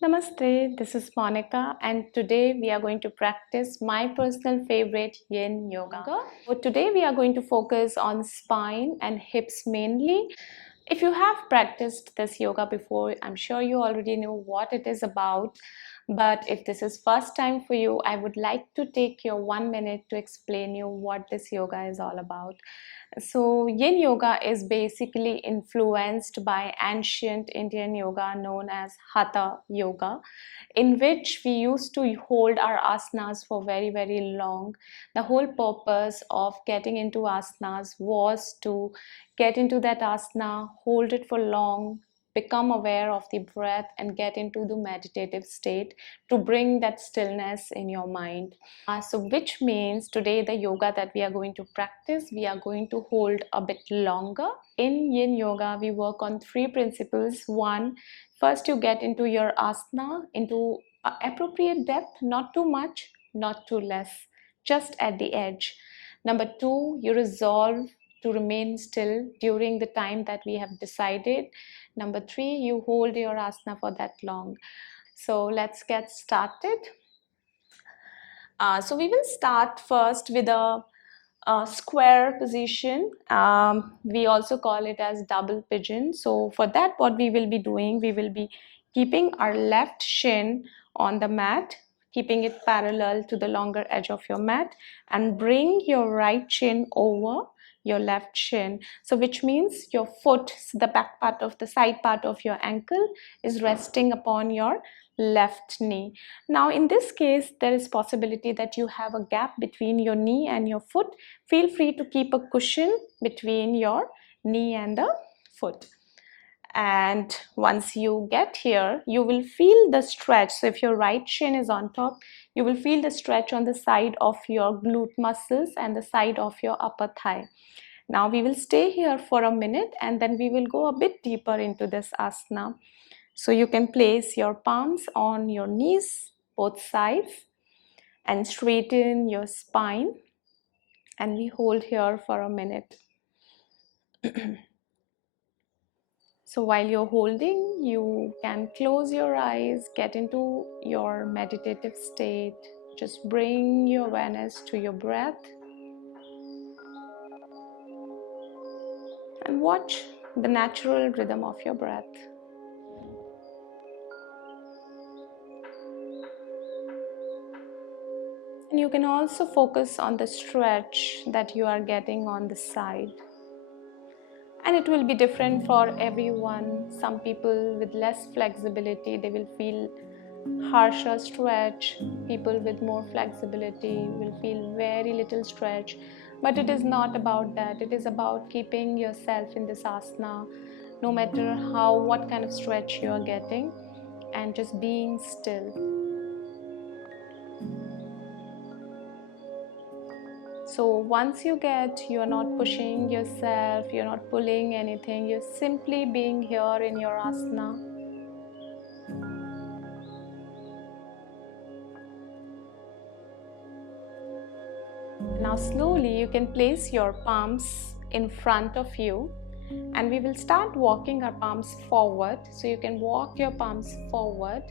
Namaste, this is Monica, and today we are going to practice my personal favorite Yin Yoga. So today we are going to focus on spine and hips mainly. If you have practiced this yoga before, I'm sure you already know what it is about. But if this is first time for you, I would like to take your 1 minute to explain you what this yoga is all about. So Yin Yoga is basically influenced by ancient Indian yoga known as Hatha Yoga, in which we used to hold our asanas for very, very long. The whole purpose of getting into asanas was to get into that asana, hold it for long, become aware of the breath, and get into the meditative state to bring that stillness in your mind. So which means today the yoga that we are going to practice, we are going to hold a bit longer. In Yin Yoga, we work on three principles. One, first you get into your asana, into appropriate depth, not too much, not too less, just at the edge. Number two, you resolve to remain still during the time that we have decided. Number three, you hold your asana for that long. So let's get started. So we will start first with a square position. We also call it as double pigeon. So for that, what we will be doing, we will be keeping our left shin on the mat, keeping it parallel to the longer edge of your mat, and bring your right shin over your left shin. So which means your foot, the back part of the side part of your ankle is resting upon your left knee. Now in this case, there is possibility that you have a gap between your knee and your foot. Feel free to keep a cushion between your knee and the foot. And once you get here, you will feel the stretch. So if your right shin is on top, you will feel the stretch on the side of your glute muscles and the side of your upper thigh. Now we will stay here for a minute and then we will go a bit deeper into this asana. So you can place your palms on your knees, both sides, and straighten your spine. And we hold here for a minute. So while you're holding, you can close your eyes, get into your meditative state. Just bring your awareness to your breath and watch the natural rhythm of your breath. And you can also focus on the stretch that you are getting on the side. And it will be different for everyone. Some people with less flexibility, they will feel harsher stretch. People with more flexibility will feel very little stretch. But it is not about that. It is about keeping yourself in this asana, no matter what kind of stretch you are getting, and just being still. So once you are not pushing yourself, you're not pulling anything, you're simply being here in your asana. Now slowly you can place your palms in front of you and we will start walking our palms forward. So you can walk your palms forward.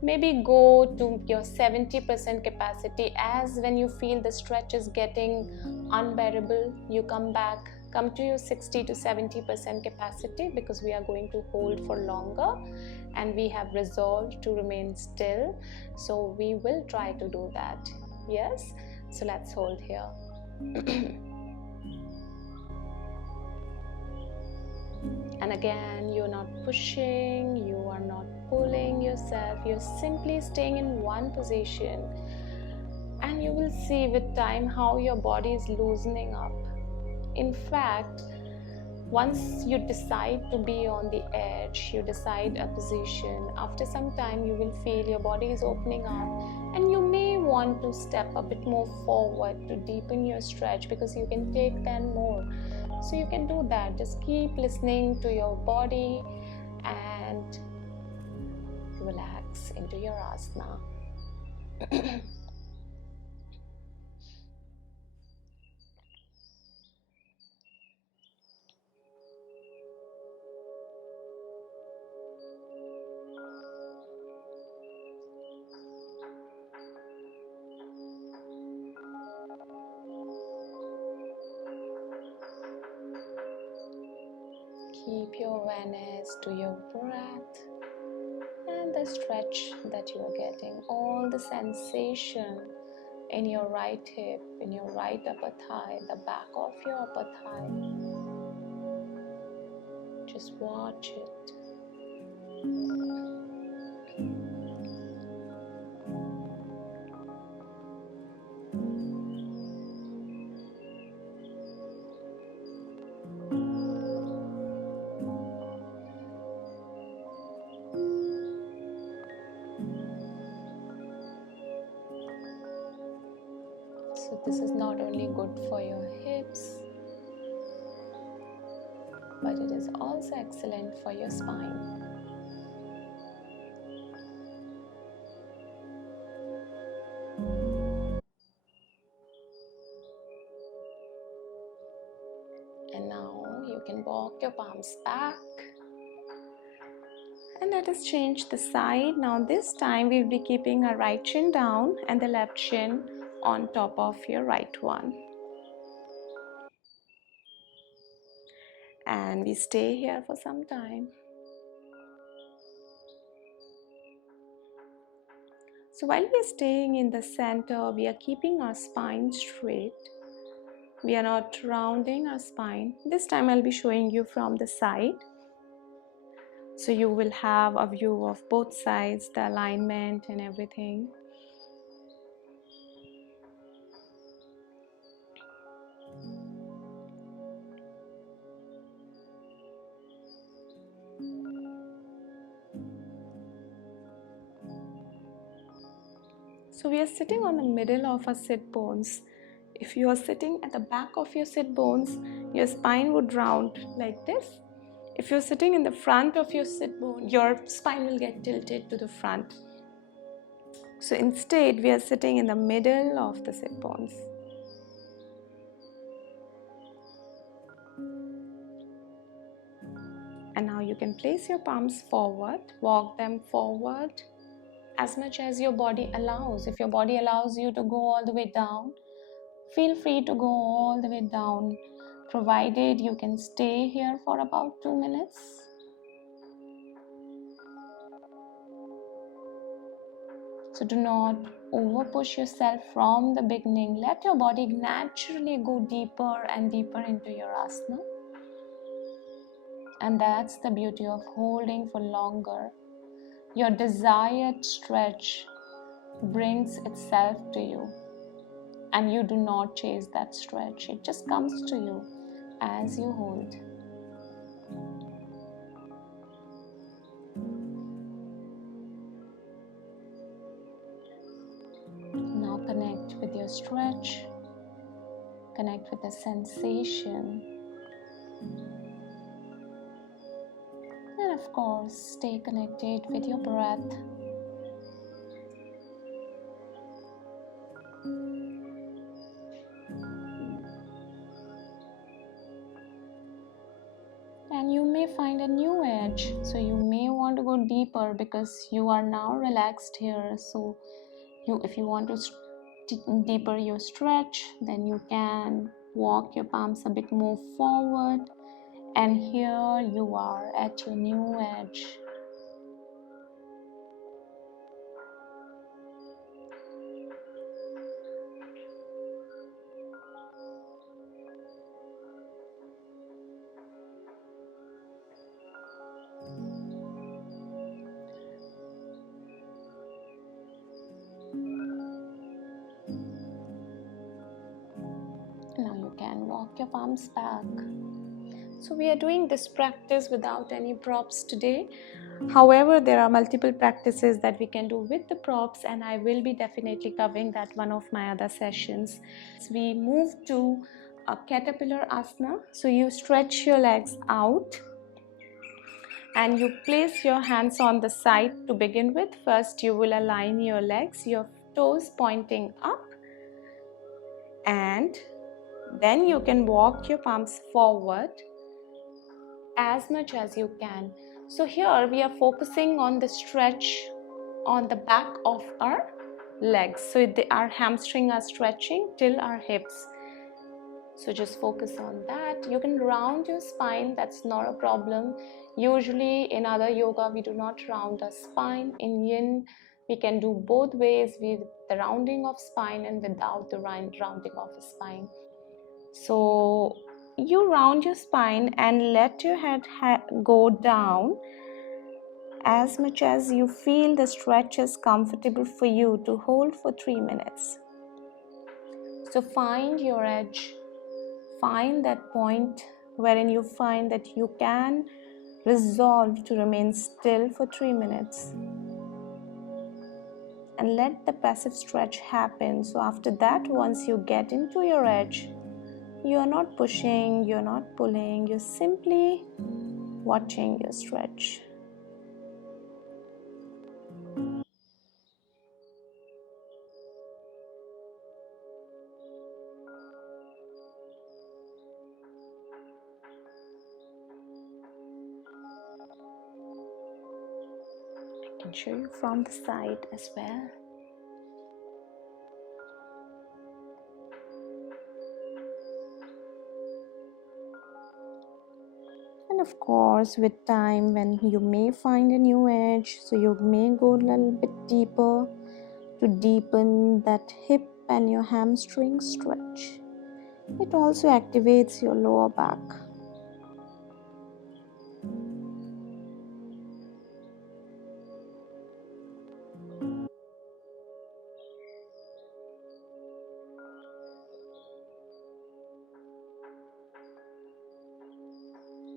Maybe go to your 70% capacity. As when you feel the stretch is getting unbearable, you come back, come to your 60 to 70% capacity, because we are going to hold for longer and we have resolved to remain still. So we will try to do that. Yes, so let's hold here. And again, you're not pushing, you are not pulling yourself, you're simply staying in one position. And you will see with time how your body is loosening up. In fact, once you decide to be on the edge, you decide a position, after some time you will feel your body is opening up and you may want to step a bit more forward to deepen your stretch, because you can take 10 more. So you can do that. Just keep listening to your body and relax into your asana. keep your awareness to your breath and the stretch that you are getting, all the sensation in your right hip, in your right upper thigh, the back of your upper thigh. Just watch it. So this is not only good for your hips, but it is also excellent for your spine. And now you can walk your palms back. And let us change the side. Now this time we'll be keeping our right shin down and the left shin on top of your right one. And we stay here for some time. So while we are staying in the center, we are keeping our spine straight. We are not rounding our spine. This time I'll be showing you from the side. So you will have a view of both sides, the alignment and everything. So we are sitting on the middle of our sit bones. If you are sitting at the back of your sit bones, your spine would round like this. If you're sitting in the front of your sit bone, your spine will get tilted to the front. So instead, we are sitting in the middle of the sit bones. And now you can place your palms forward, walk them forward as much as your body allows. If your body allows you to go all the way down, feel free to go all the way down, provided you can stay here for about 2 minutes. So do not over push yourself from the beginning. Let your body naturally go deeper and deeper into your asana. And that's the beauty of holding for longer. Your desired stretch brings itself to you, and you do not chase that stretch. It just comes to you as you hold. Now connect with your stretch, connect with the sensation, and of course stay connected with your breath. And you may find a new edge, so you may want to go deeper because you are now relaxed here. So if you want to deeper your stretch, then you can walk your palms a bit more forward, and here you are at your new edge. Now you can walk your palms back. So we are doing this practice without any props today. However, there are multiple practices that we can do with the props, and I will be definitely covering that one of my other sessions. So we move to a caterpillar asana. So you stretch your legs out and you place your hands on the side to begin with. First you will align your legs, your toes pointing up, and then you can walk your palms forward as much as you can. So here we are focusing on the stretch on the back of our legs. So our hamstring are stretching till our hips. So just focus on that. You can round your spine, that's not a problem. Usually in other yoga we do not round our spine. In Yin we can do both ways, with the rounding of spine and without the rounding of the spine. So you round your spine and let your head go down as much as you feel the stretch is comfortable for you to hold for 3 minutes. So find your edge, find that point wherein you find that you can resolve to remain still for 3 minutes, and let the passive stretch happen. So after that, once you get into your edge, you're not pushing, you're not pulling, you're simply watching your stretch. I can show you from the side as well. And of course, with time, when you may find a new edge, so you may go a little bit deeper to deepen that hip and your hamstring stretch. It also activates your lower back.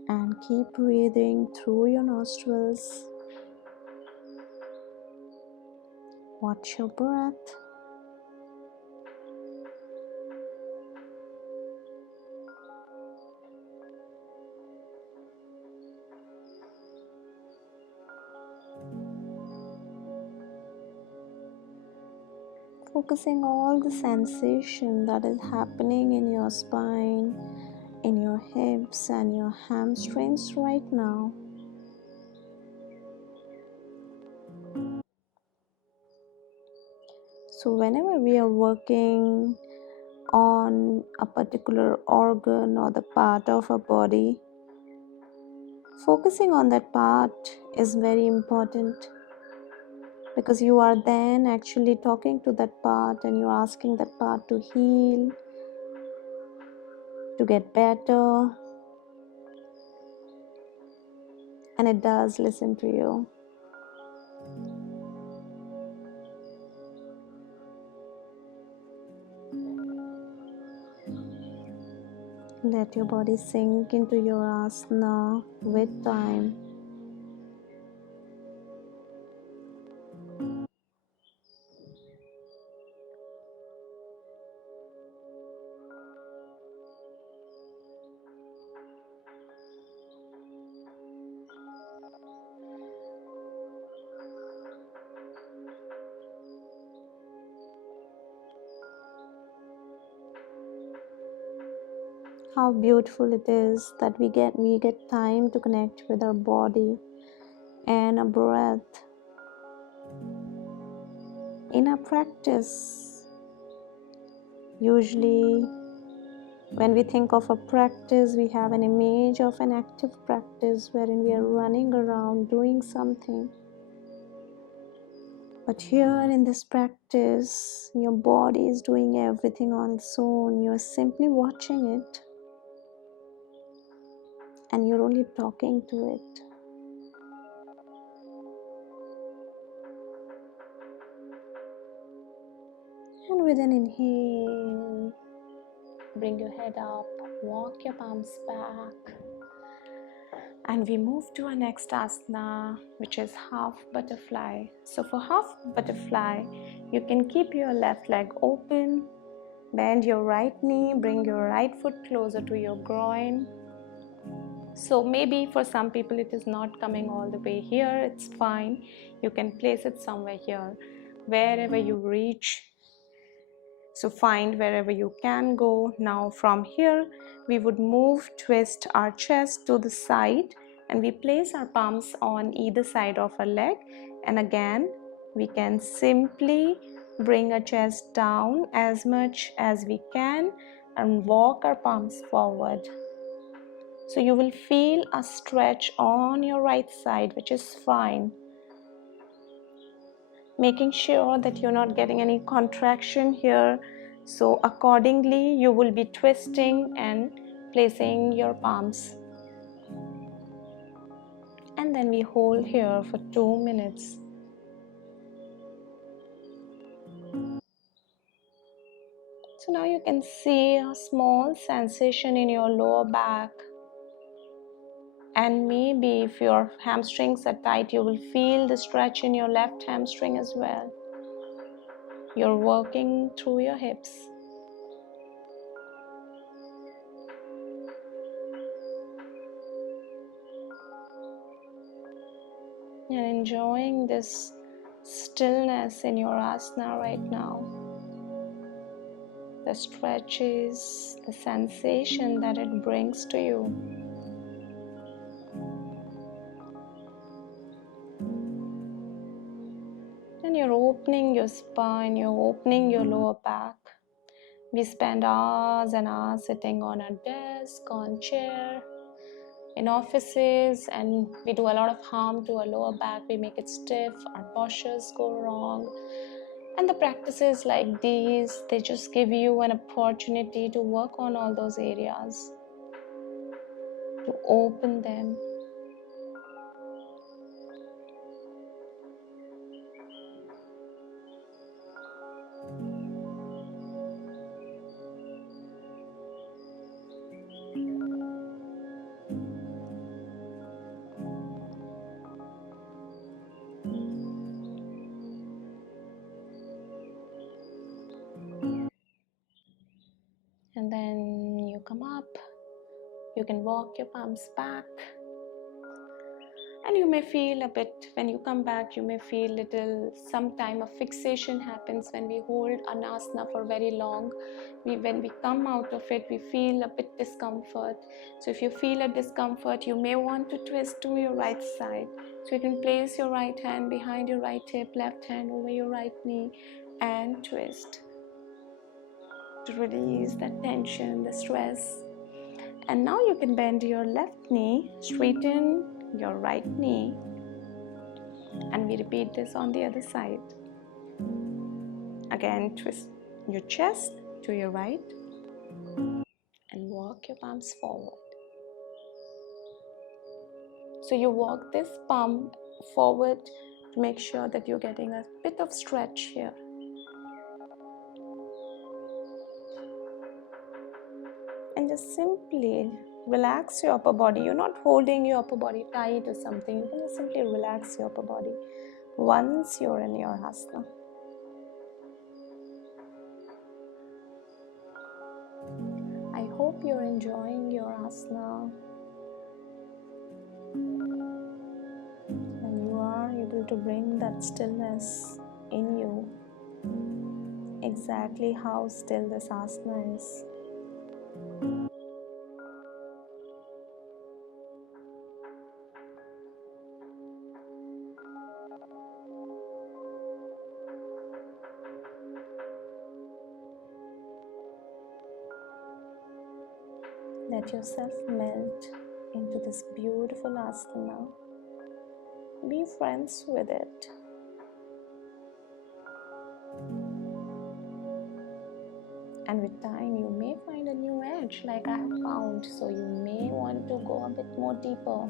And keep breathing through your nostrils. Watch your breath. Focusing all the sensation that is happening in your spine, in your hips and your hamstrings right now. So whenever we are working on a particular organ or the part of our body, focusing on that part is very important, because you are then actually talking to that part and you're asking that part to heal, to get better, and it does listen to you. Let your body sink into your asana with time. How beautiful it is that we get time to connect with our body and our breath. In our practice, usually when we think of a practice, we have an image of an active practice wherein we are running around doing something. But here in this practice, your body is doing everything on its own. You're simply watching it and you're only talking to it. And with an inhale, bring your head up, walk your palms back, and we move to our next asana, which is half butterfly. So for half butterfly, you can keep your left leg open, bend your right knee, bring your right foot closer to your groin. So maybe for some people it is not coming all the way here, it's fine. You can place it somewhere here, wherever you reach. So find wherever you can go. Now from here, we would twist our chest to the side, and we place our palms on either side of our leg. And again, we can simply bring our chest down as much as we can and walk our palms forward. So you will feel a stretch on your right side, which is fine. Making sure that you're not getting any contraction here. So accordingly, you will be twisting and placing your palms. And then we hold here for 2 minutes. So now you can see a small sensation in your lower back. And maybe if your hamstrings are tight, you will feel the stretch in your left hamstring as well. You're working through your hips. And enjoying this stillness in your asana right now. The stretches, the sensation that it brings to you. And you're opening your spine, you're opening your lower back. We spend hours and hours sitting on a desk, on chair, in offices, and we do a lot of harm to our lower back. We make it stiff, our postures go wrong. And the practices like these, they just give you an opportunity to work on all those areas, to open them. And then you come up, you can walk your palms back. And you may feel a bit, when you come back, you may feel some time of fixation happens when we hold an asana for very long. When we come out of it, we feel a bit discomfort. So if you feel a discomfort, you may want to twist to your right side. So you can place your right hand behind your right hip, left hand over your right knee, and twist to release that tension, the stress. And now you can bend your left knee, straighten your right knee, and we repeat this on the other side. Again, twist your chest to your right and walk your palms forward. So you walk this palm forward to make sure that you're getting a bit of stretch here. And just simply relax your upper body. You're not holding your upper body tight or something. You can just simply relax your upper body once you're in your asana. I hope you're enjoying your asana and you are able to bring that stillness in you, exactly how still this asana is. Let yourself melt into this beautiful asana. Be friends with it. And with time, you may find a new edge like I have found. So you may want to go a bit more deeper.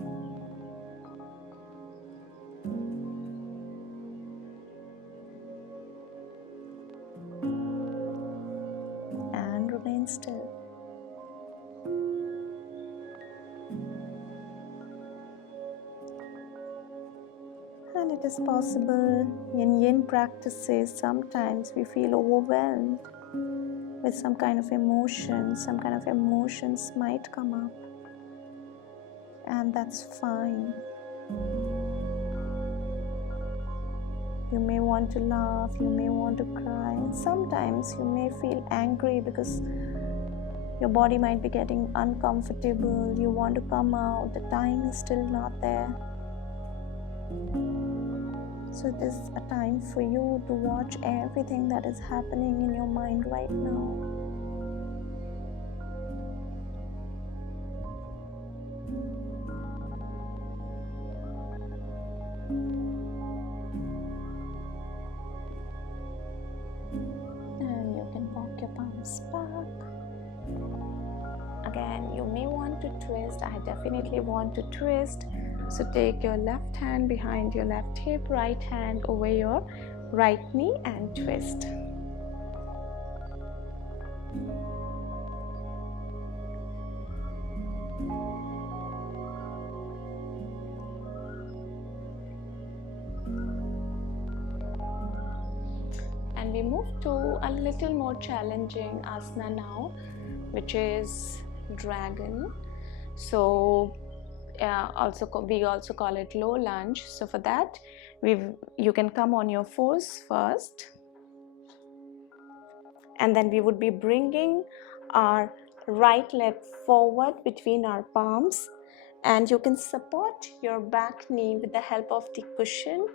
And remain still. And it is possible in yin practices, sometimes we feel overwhelmed with some kind of emotion. Some kind of emotions might come up. And that's fine. You may want to laugh, you may want to cry. Sometimes you may feel angry because your body might be getting uncomfortable. You want to come out, the time is still not there. So this is a time for you to watch everything that is happening in your mind right now. Again, you may want to twist. I definitely want to twist. So take your left hand behind your left hip, right hand over your right knee and twist. And we move to a little more challenging asana now, which is dragon. So we also call it low lunge. So for that, you can come on your fours first, and then we would be bringing our right leg forward between our palms, and you can support your back knee with the help of the cushion,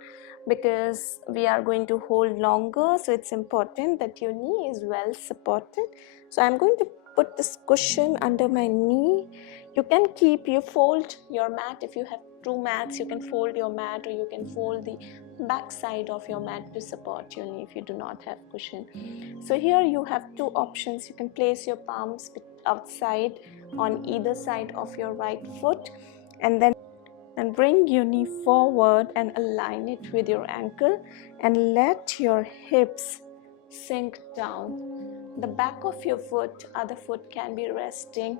because we are going to hold longer, so it's important that your knee is well supported. So I'm going to put this cushion under my knee. You fold your mat. If you have two mats, you can fold your mat, or you can fold the back side of your mat to support your knee if you do not have cushion. So here you have two options. You can place your palms outside on either side of your right foot, and then bring your knee forward and align it with your ankle, and let your hips sink down. The back of your foot, other foot can be resting.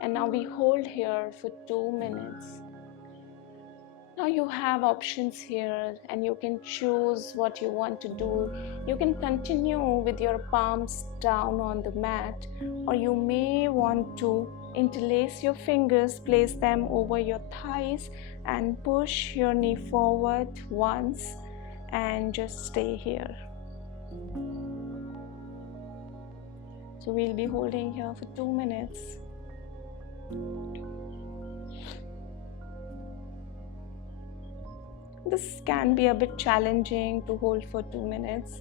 And now we hold here for 2 minutes. Now you have options here, and you can choose what you want to do. You can continue with your palms down on the mat, or you may want to interlace your fingers, place them over your thighs, and push your knee forward once and just stay here. So we'll be holding here for 2 minutes. This can be a bit challenging to hold for 2 minutes.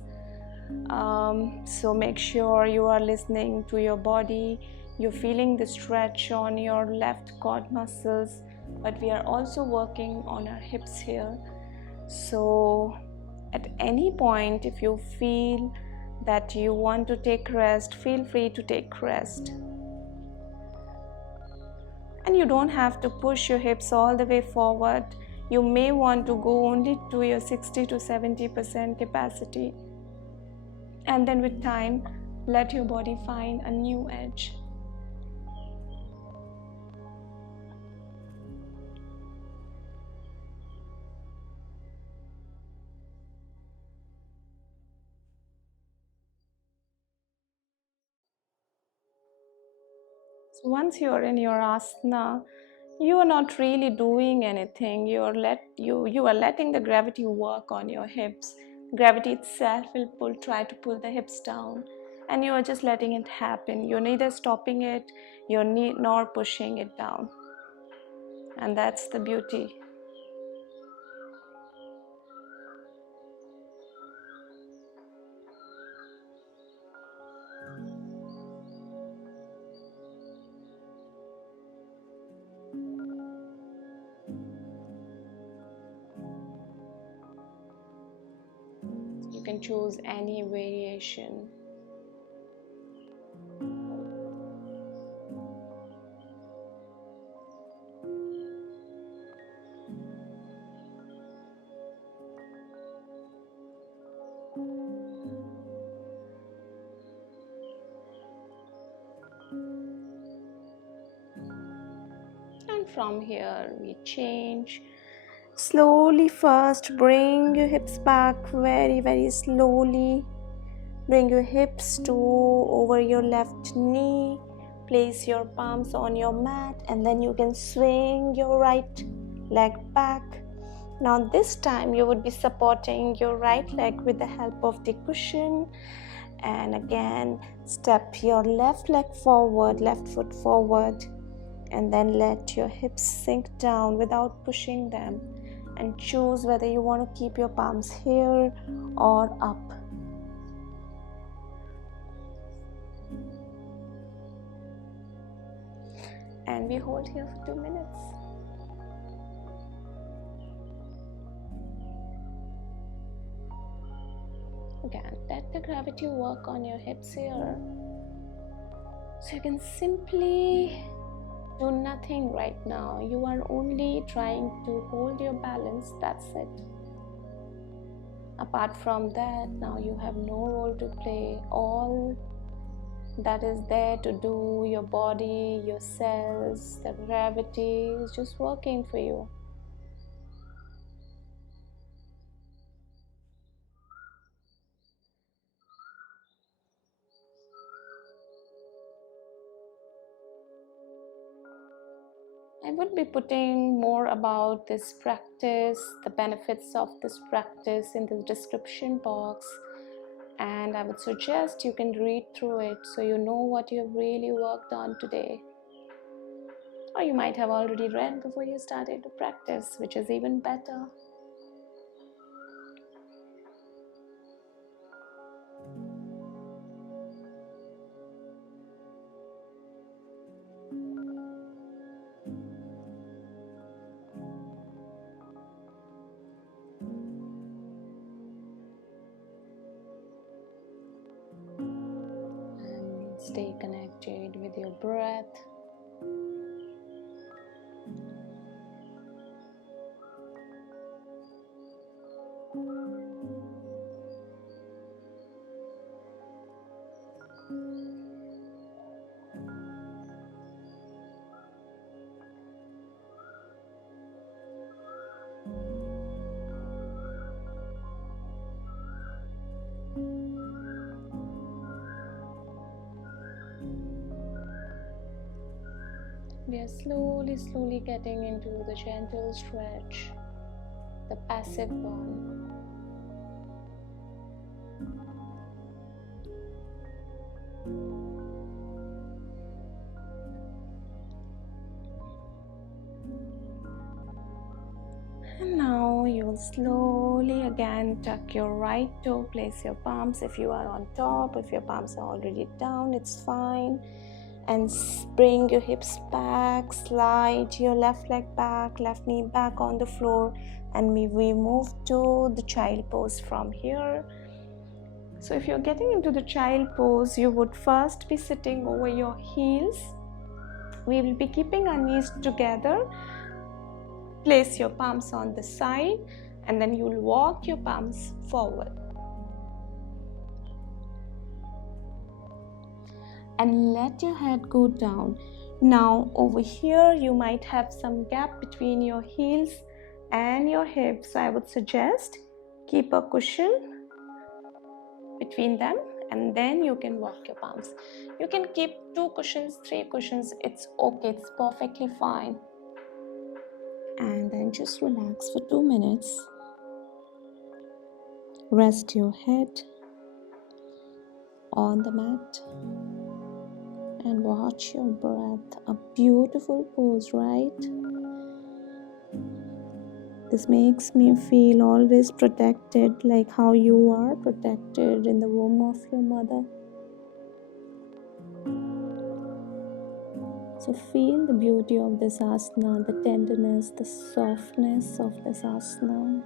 So make sure you are listening to your body. You're feeling the stretch on your left quad muscles, but we are also working on our hips here. So at any point, if you feel that you want to take rest, feel free to take rest. And you don't have to push your hips all the way forward. You may want to go only to your 60 to 70% capacity. And then with time, let your body find a new edge. So once you are in your asana, you are not really doing anything. You are letting the gravity work on your hips. Gravity itself will try to pull the hips down, and you are just letting it happen. You're neither stopping it, nor pushing it down. And that's the beauty. You can choose any variation. And from here we change. Slowly first, bring your hips back very, very slowly. Bring your hips to over your left knee. Place your palms on your mat, and then you can swing your right leg back. Now this time you would be supporting your right leg with the help of the cushion. And again, step your left leg forward, left foot forward, and then let your hips sink down without pushing them, and choose whether you want to keep your palms here or up. And we hold here for 2 minutes. Again, let the gravity work on your hips here. So you can simply do nothing right now. You are only trying to hold your balance, that's it. Apart from that, now you have no role to play. All that is there to do, your body, your cells, the gravity is just working for you. I would be putting more about this practice, the benefits of this practice in the description box, and I would suggest you can read through it so you know what you have really worked on today. Or you might have already read before you started to practice, which is even better. And stay connected with your breath. We are slowly getting into the gentle stretch, the passive one. And now you will slowly again tuck your right toe, place your palms if you are on top, if your palms are already down, it's fine. And bring your hips back, slide your left leg back, left knee back on the floor, and we move to the child pose from here. So if you're getting into the child pose, you would first be sitting over your heels. We will be keeping our knees together. Place your palms on the side, and then you'll walk your palms forward. And let your head go down. Now over here you might have some gap between your heels and your hips, so I would suggest keep a cushion between them, and then you can walk your palms. You can keep 2 cushions, 3 cushions, it's okay, it's perfectly fine. And then just relax for 2 minutes. Rest your head on the mat and watch your breath. A beautiful pose, right? This makes me feel always protected, like how you are protected in the womb of your mother. So feel the beauty of this asana, the tenderness, the softness of this asana.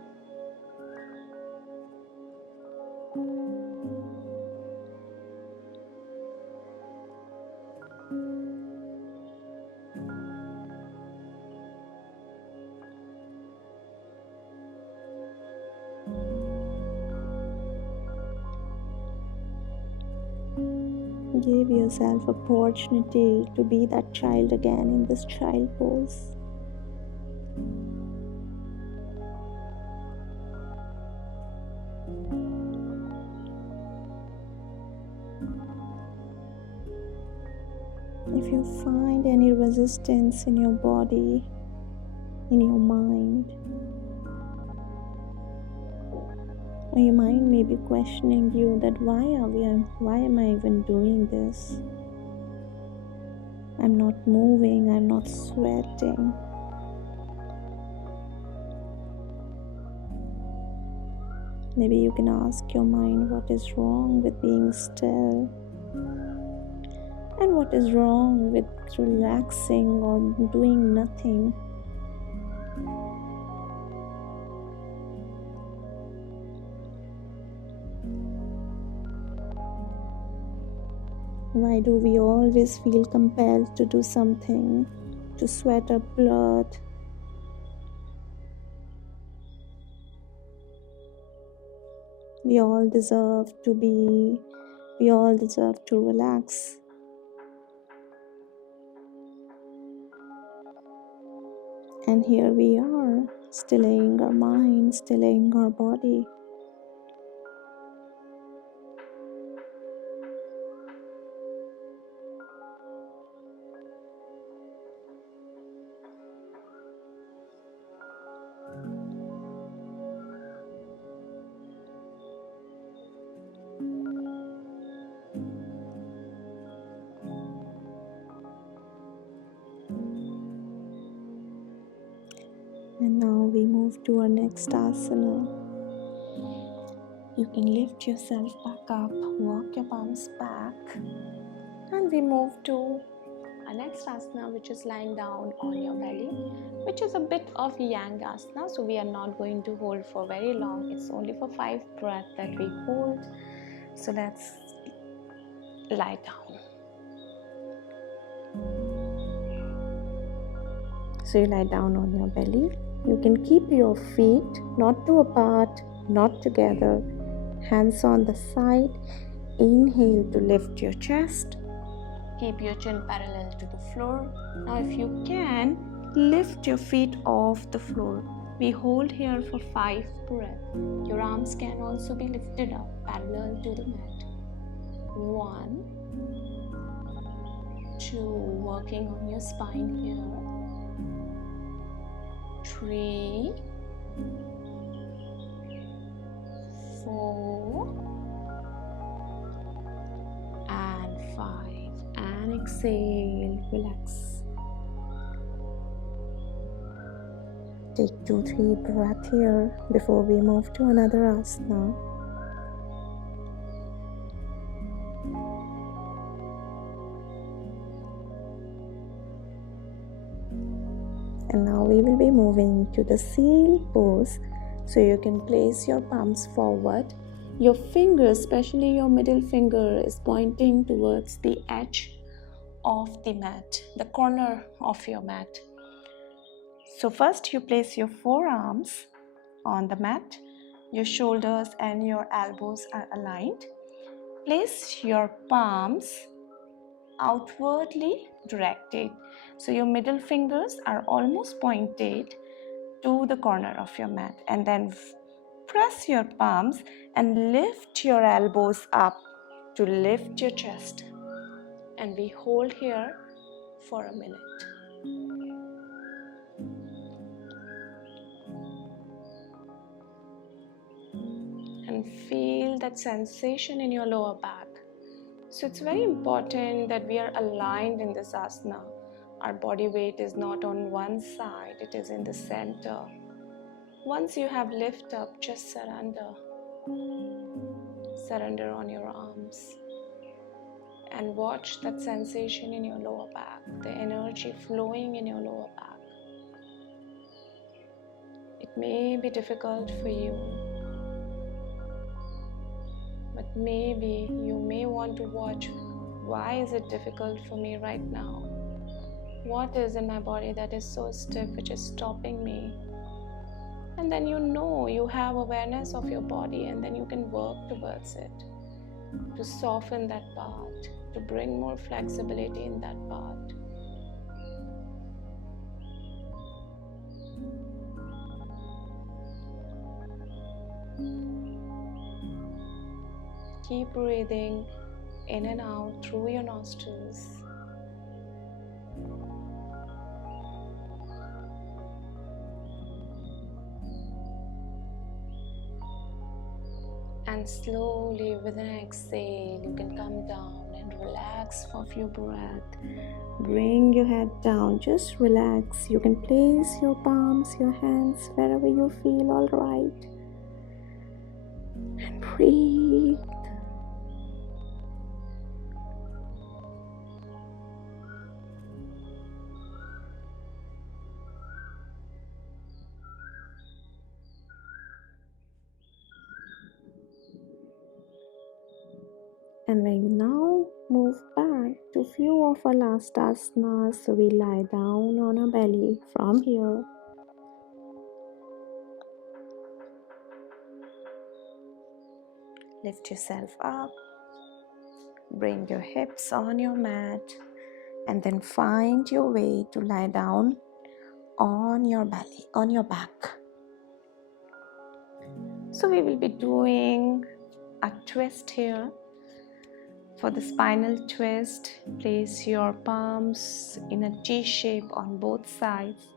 Give yourself opportunity to be that child again in this child pose. If you find any resistance in your body, in your mind, or your mind may be questioning you that why am I even doing this? I'm not moving, I'm not sweating. Maybe you can ask your mind what is wrong with being still, and what is wrong with relaxing or doing nothing. Why do we always feel compelled to do something, to sweat up blood? We all deserve to relax. And here we are, stilling our mind, stilling our body. And now we move to our next asana. You can lift yourself back up, walk your palms back, and we move to our next asana, which is lying down on your belly, which is a bit of yang asana. So we are not going to hold for very long. It's only for 5 breaths that we hold. So let's lie down. So you lie down on your belly. You can keep your feet not too apart, not together. Hands on the side. Inhale to lift your chest. Keep your chin parallel to the floor. Now if you can, lift your feet off the floor. We hold here for 5 breaths. Your arms can also be lifted up parallel to the mat. 1, 2, working on your spine here. 3, 4, and 5. And exhale, relax. Take 2-3 breaths here before we move to another asana. And now we will be moving to the seal pose. So you can place your palms forward. Your fingers, especially your middle finger, is pointing towards the edge of the mat, the corner of your mat. So first you place your forearms on the mat. Your shoulders and your elbows are aligned. Place your palms outwardly directed. So your middle fingers are almost pointed to the corner of your mat, and then press your palms and lift your elbows up to lift your chest. And we hold here for a minute. And feel that sensation in your lower back. So it's very important that we are aligned in this asana. Our body weight is not on one side, it is in the center. Once you have lift up, just surrender. Surrender on your arms. And watch that sensation in your lower back, the energy flowing in your lower back. It may be difficult for you, but maybe you may want to watch, why is it difficult for me right now? What is in my body that is so stiff, which is stopping me? And then you have awareness of your body, and then you can work towards it to soften that part, to bring more flexibility in that part. Keep breathing in and out through your nostrils. And slowly with an exhale, you can come down and relax for a few breaths. Bring your head down, just relax. You can place your palms, your hands wherever you feel all right. And breathe. And when you now move back to few of our last asanas. So we lie down on our belly from here. Lift yourself up. Bring your hips on your mat and then find your way to lie down on your belly, on your back. So we will be doing a twist here. For the spinal twist, place your palms in a T shape on both sides.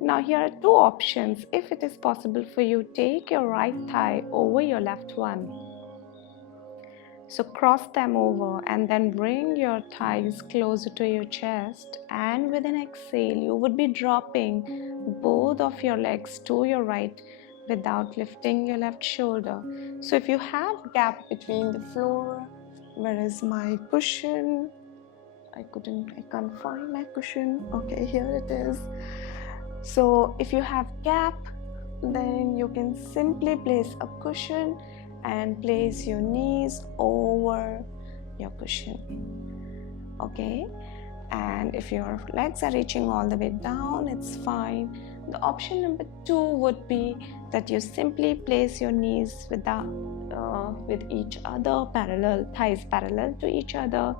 Now here are two options. If it is possible for you, take your right thigh over your left one. So cross them over and then bring your thighs closer to your chest, and with an exhale you would be dropping both of your legs to your right without lifting your left shoulder. So if you have gap between the floor, where is my cushion? I can't find my cushion. Okay, here it is. So if you have gap, then you can simply place a cushion and place your knees over your cushion. Okay, and if your legs are reaching all the way down, it's fine. The option number 2 would be that you simply place your knees with each other parallel, thighs parallel to each other.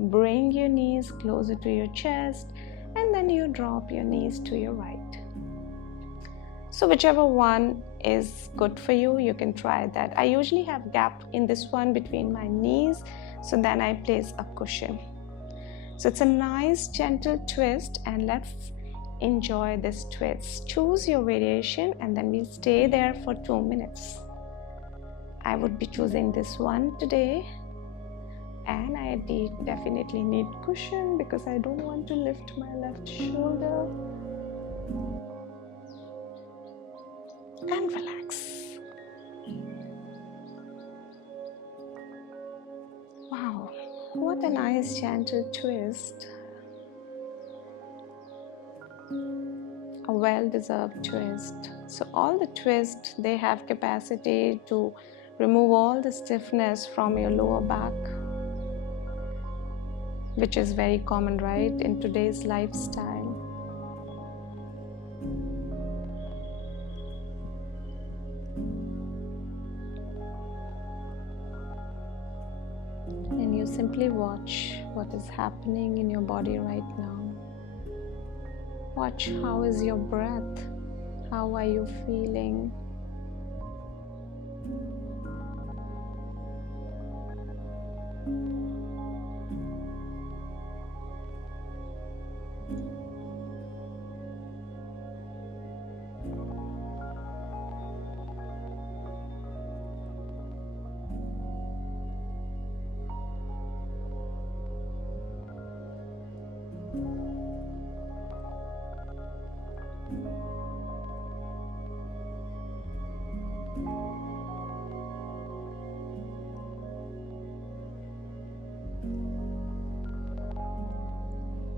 Bring your knees closer to your chest and then you drop your knees to your right. So whichever one is good for you, you can try that. I usually have gap in this one between my knees, so then I place a cushion. So it's a nice gentle twist, and let's enjoy this twist. Choose your variation and then we'll stay there for 2 minutes. I would be choosing this one today, and I definitely need cushion because I don't want to lift my left shoulder. And relax. Wow, what a nice gentle twist. A well-deserved twist. So all the twists, they have capacity to remove all the stiffness from your lower back, which is very common, right, in today's lifestyle. And you simply watch what is happening in your body right now. Watch how is your breath, how are you feeling.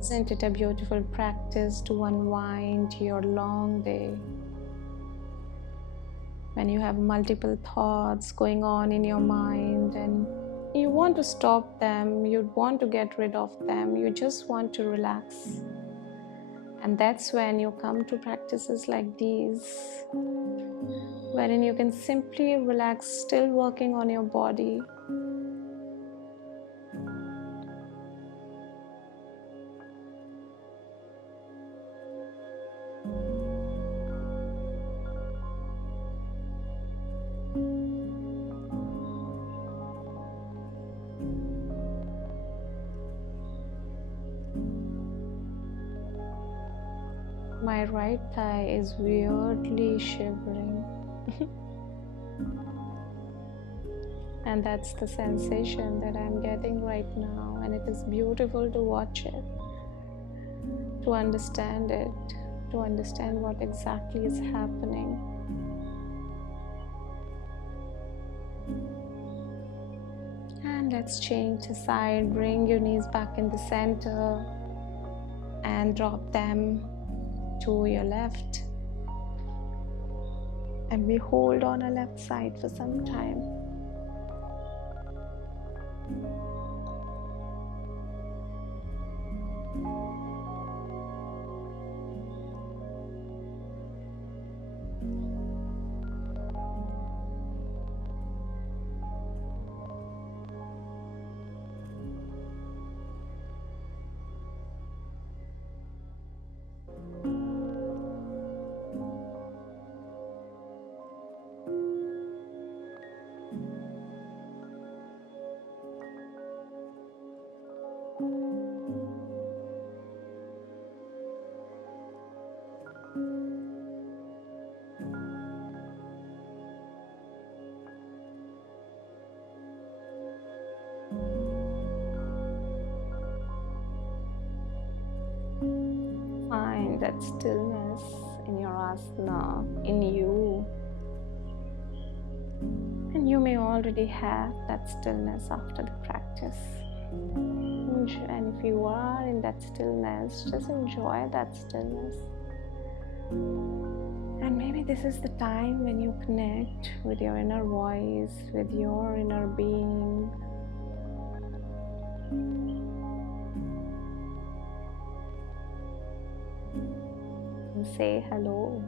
Isn't it a beautiful practice to unwind your long day? When you have multiple thoughts going on in your mind and you want to stop them, you want to get rid of them, you just want to relax. And that's when you come to practices like these, wherein you can simply relax, still working on your body. My right thigh is weirdly shivering. And that's the sensation that I'm getting right now, and it is beautiful to watch it, to understand it, to understand what exactly is happening. And let's change the side. Bring your knees back in the center and drop them to your left. And we hold on our left side for some time. that stillness in your asana, in you. And you may already have that stillness after the practice. And if you are in that stillness, just enjoy that stillness. And maybe this is the time when you connect with your inner voice, with your inner being. And say hello.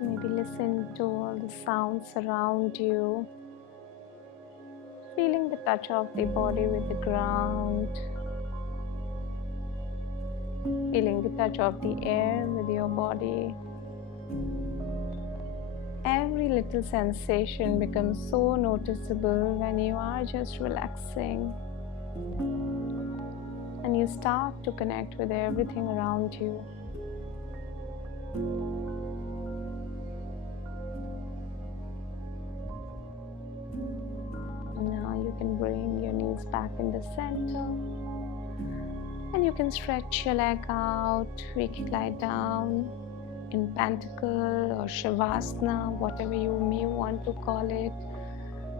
Maybe listen to all the sounds around you, feeling the touch of the body with the ground, feeling the touch of the air with your body. Every little sensation becomes so noticeable when you are just relaxing and you start to connect with everything around you. Now you can bring your knees back in the center and you can stretch your leg out. We can lie down in pentacle or shavasana, whatever you may want to call it,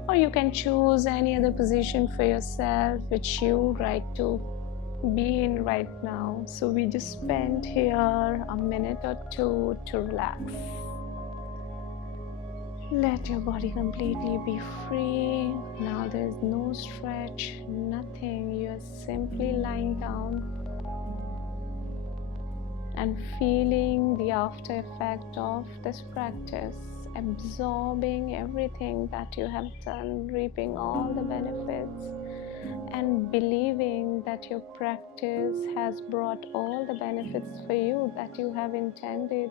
or you can choose any other position for yourself which you like to be in right now. So we just spend here a minute or two to relax. Let your body completely be free. Now there is no stretch, nothing. You are simply lying down and feeling the after effect of this practice, absorbing everything that you have done, reaping all the benefits, and believing that your practice has brought all the benefits for you that you have intended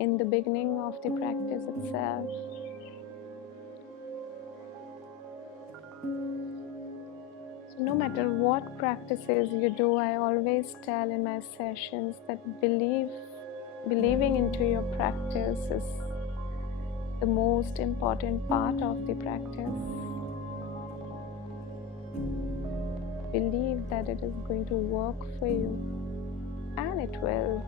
in the beginning of the practice itself. So no matter what practices you do, I always tell in my sessions that believing into your practice is the most important part of the practice. Believe that it is going to work for you, and it will.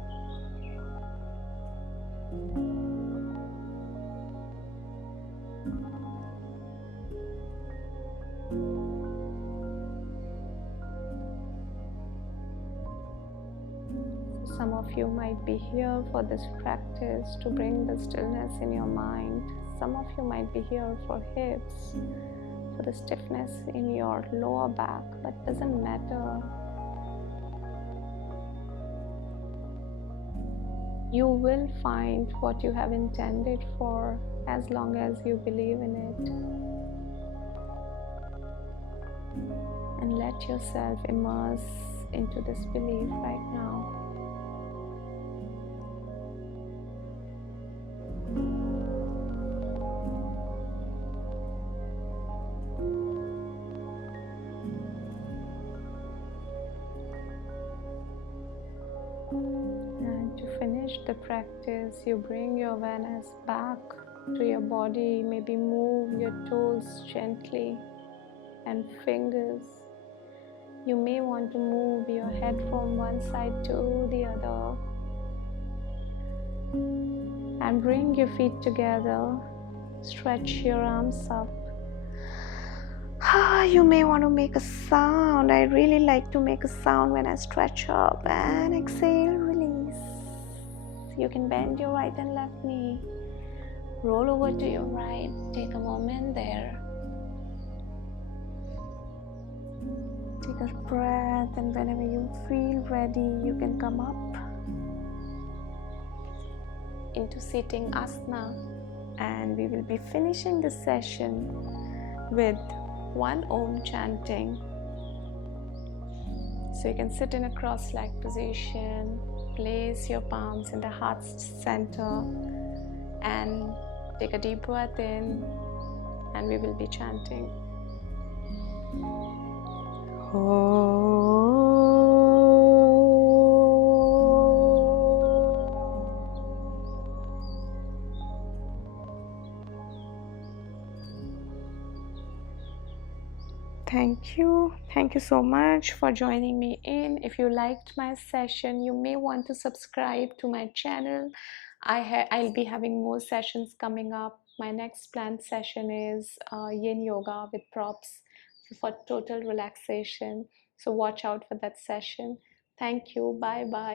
Some of you might be here for this practice to bring the stillness in your mind. Some of you might be here for hips, for the stiffness in your lower back, but doesn't matter. You will find what you have intended for as long as you believe in it. And let yourself immerse into this belief right now. And to finish the practice, you bring your awareness back to your body. Maybe move your toes gently and fingers. You may want to move your head from one side to the other. And bring your feet together. Stretch your arms up. You may want to make a sound. I really like to make a sound when I stretch up. And exhale, release. You can bend your right and left knee. Roll over to your right. Take a moment there. Take a breath, and whenever you feel ready, you can come up into sitting asana. and we will be finishing the session with one Om chanting. So you can sit in a cross-legged position, place your palms in the heart center and take a deep breath in, and we will be chanting. Thank you. Thank you so much for joining me in. If you liked my session, you may want to subscribe to my channel. I'll be having more sessions coming up. My next planned session is Yin Yoga with props for total relaxation. So watch out for that session. Thank you. Bye bye.